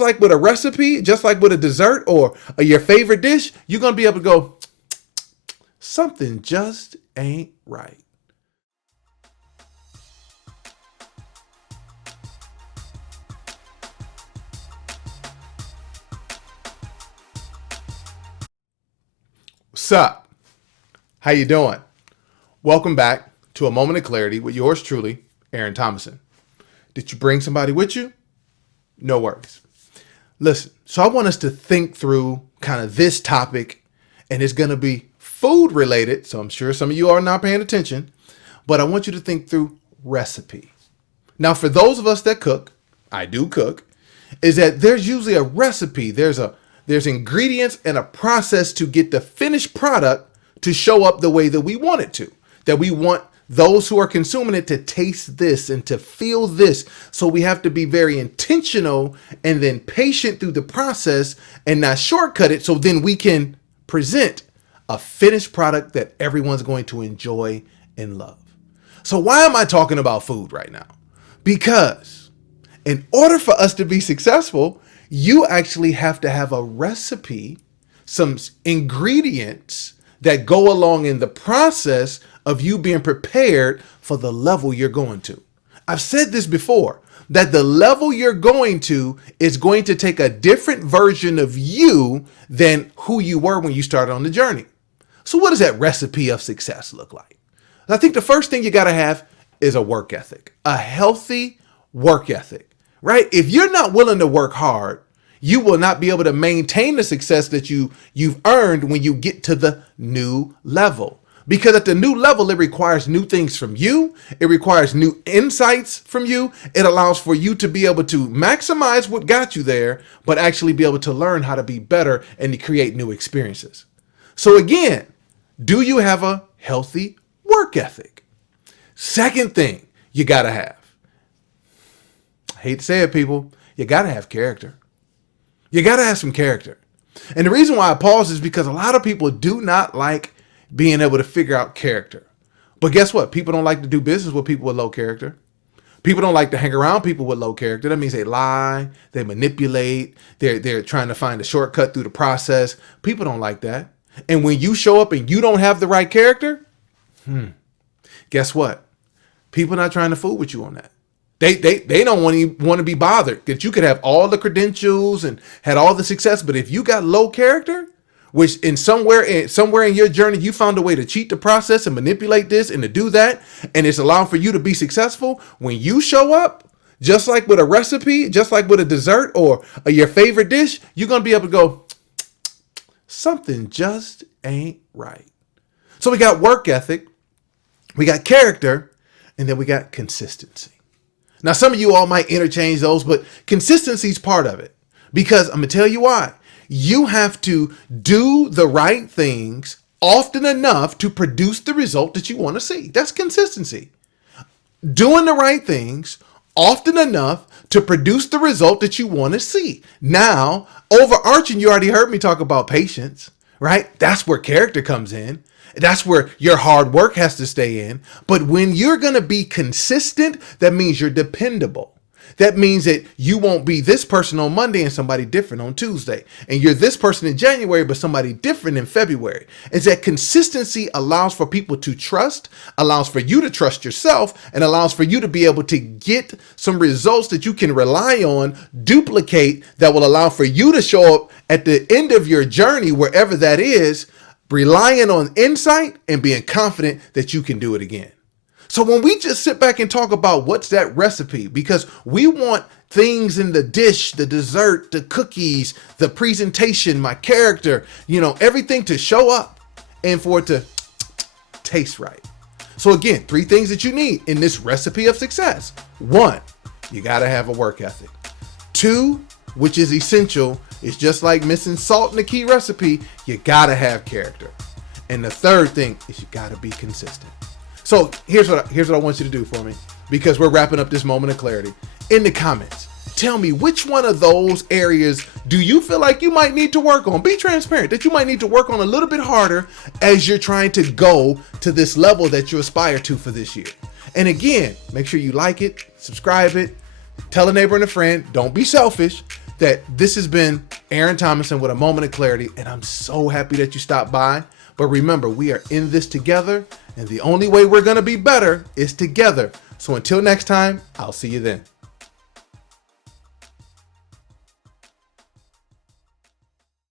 like with a recipe, just like with a dessert or your favorite dish, you're going to be able to go, something just ain't right. What's up? How you doing? Welcome back to A Moment of Clarity with yours truly, Aaron Thomason. Did you bring somebody with you? No worries. Listen, so I want us to think through kind of this topic, and it's going to be food related. So I'm sure some of you are not paying attention, but I want you to think through recipe. Now, for those of us that cook, I do cook, is that there's usually a recipe. There's ingredients and a process to get the finished product to show up the way that we want it to, that we want those who are consuming it to taste this and to feel this. So we have to be very intentional and then patient through the process and not shortcut it. So then we can present a finished product that everyone's going to enjoy and love. So why am I talking about food right now? Because in order for us to be successful, you actually have to have a recipe, some ingredients that go along in the process of you being prepared for the level you're going to. I've said this before, that the level you're going to is going to take a different version of you than who you were when you started on the journey. So what does that recipe of success look like? I think the first thing you got to have is a work ethic, a healthy work ethic, right? If you're not willing to work hard, you will not be able to maintain the success that you've earned when you get to the new level. Because at the new level, it requires new things from you. It requires new insights from you. It allows for you to be able to maximize what got you there, but actually be able to learn how to be better and to create new experiences. So again, do you have a healthy work ethic? Second thing you got to have, I hate to say it, people, you got to have character. You got to have some character. And the reason why I pause is because a lot of people do not like being able to figure out character. But guess what? People don't like to do business with people with low character. People don't like to hang around people with low character. That means they lie, they manipulate, they're trying to find a shortcut through the process. People don't like that. And when you show up and you don't have the right character, guess what? People not trying to fool with you on that. They don't want to be bothered that you could have all the credentials and had all the success, but if you got low character, which in somewhere in your journey, you found a way to cheat the process and manipulate this and to do that, and it's allowing for you to be successful. When you show up, just like with a recipe, just like with a dessert or your favorite dish, you're going to be able to go, something just ain't right. So we got work ethic, we got character, and then we got consistency. Now, some of you all might interchange those, but consistency is part of it, because I'm going to tell you why. You have to do the right things often enough to produce the result that you want to see. That's consistency. Doing the right things often enough to produce the result that you want to see. Now, overarching, you already heard me talk about patience, right? That's where character comes in. That's where your hard work has to stay in. But when you're going to be consistent, that means you're dependable. That means that you won't be this person on Monday and somebody different on Tuesday. And you're this person in January, but somebody different in February. It's that consistency allows for people to trust, allows for you to trust yourself, and allows for you to be able to get some results that you can rely on, duplicate, that will allow for you to show up at the end of your journey, wherever that is, relying on insight and being confident that you can do it again. So when we just sit back and talk about what's that recipe, because we want things in the dish, the dessert, the cookies, the presentation, my character, everything to show up and for it to taste right. So again, 3 things that you need in this recipe of success. 1, you got to have a work ethic. 2, which is essential, is just like missing salt in the key recipe, you got to have character. And the 3rd thing is you got to be consistent. So here's what I want you to do for me, because we're wrapping up this moment of clarity. In the comments, tell me which one of those areas do you feel like you might need to work on? Be transparent that you might need to work on a little bit harder as you're trying to go to this level that you aspire to for this year. And again, make sure you like it, subscribe it, tell a neighbor and a friend. Don't be selfish. that this has been Aaron Thomason with A Moment of Clarity, and I'm so happy that you stopped by. But remember, we are in this together, and the only way we're going to be better is together. So until next time, I'll see you then.